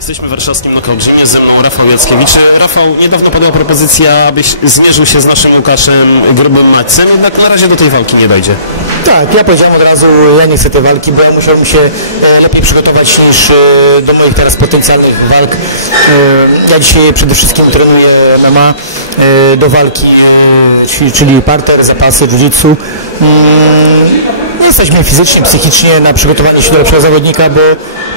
Jesteśmy w warszawskim Knockout Gymie, ze mną Rafał Jackiewicz. Rafał, niedawno padła propozycja, abyś zmierzył się z naszym Łukaszem Grubym Macem, jednak na razie do tej walki nie dojdzie. Tak, ja powiedziałem od razu, ja nie chcę tej walki, bo ja musiałbym się e, lepiej przygotować niż e, do moich teraz potencjalnych walk. E, Ja dzisiaj przede wszystkim trenuję MMA do walki, czyli- parter, zapasy, jiu-jitsu. Jesteśmy fizycznie, psychicznie na przygotowanie się do lepszego zawodnika, bo,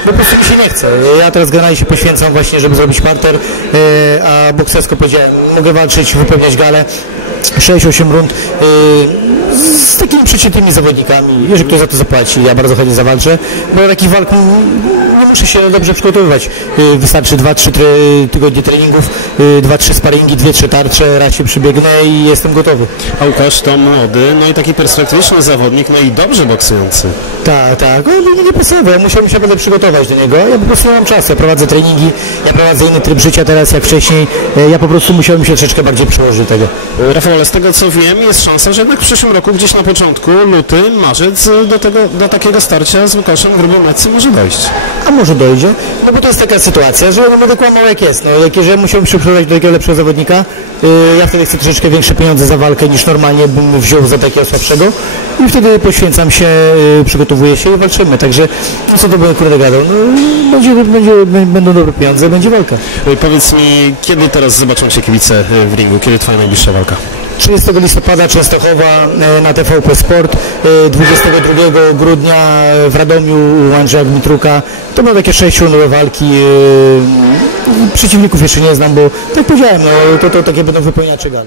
bo po prostu mi się nie chce. Ja teraz generalnie się poświęcam właśnie, żeby zrobić parter, e, a boksersko powiedziałem, mogę walczyć, wypełniać galę. 6-8 rund e, z, takimi przeciętnymi zawodnikami. Jeżeli ktoś za to zapłaci, ja bardzo chętnie zawalczę, bo do takich walk mm, nie muszę się dobrze przygotowywać. E, Wystarczy 2-3 tre- tygodnie treningów, 2-3 sparingi, 2-3 tarcze, raz się przybiegnę i jestem gotowy. A Łukasz to młody, no i taki perspektywiczny zawodnik, no i dobrze boksujący. Tak, tak. On nie pasował. Ja musiałem się będę przygotować do niego. Ja po prostu nie mam czasu. Ja prowadzę treningi, ja prowadzę inny tryb życia teraz jak wcześniej. E, Ja po prostu musiałem się troszeczkę bardziej przyłożyć do tego. Rafał, ale z tego co wiem, jest szansa, że jednak w przyszłym roku, gdzieś na początku, luty, marzec, do, tego, do takiego starcia z Łukaszem Grubym Macem może dojść. A może dojdzie? No bo to jest taka sytuacja, że no będę kłamał jak jest. No, jak jeżeli musiałbym się przygotować do takiego lepszego zawodnika, y, ja wtedy chcę troszeczkę większe pieniądze za walkę niż normalnie bym wziął za takiego słabszego i wtedy poświęcam się, y, przygotowuję się i walczymy. Także no co to będę kurde gadał? No, będzie, będzie, będą dobre pieniądze, będzie walka. Y, Powiedz mi, kiedy teraz zobaczą Cię kibice y, w ringu? Kiedy Twoja najbliższa walka? 30 listopada Częstochowa e, na TVP Sport, e, 22 grudnia w Radomiu u Andrzeja Dmitruka. To będą takie sześciorundowe walki. e, Przeciwników jeszcze nie znam, bo tak powiedziałem, no, to, to takie będą wypełniacze gal.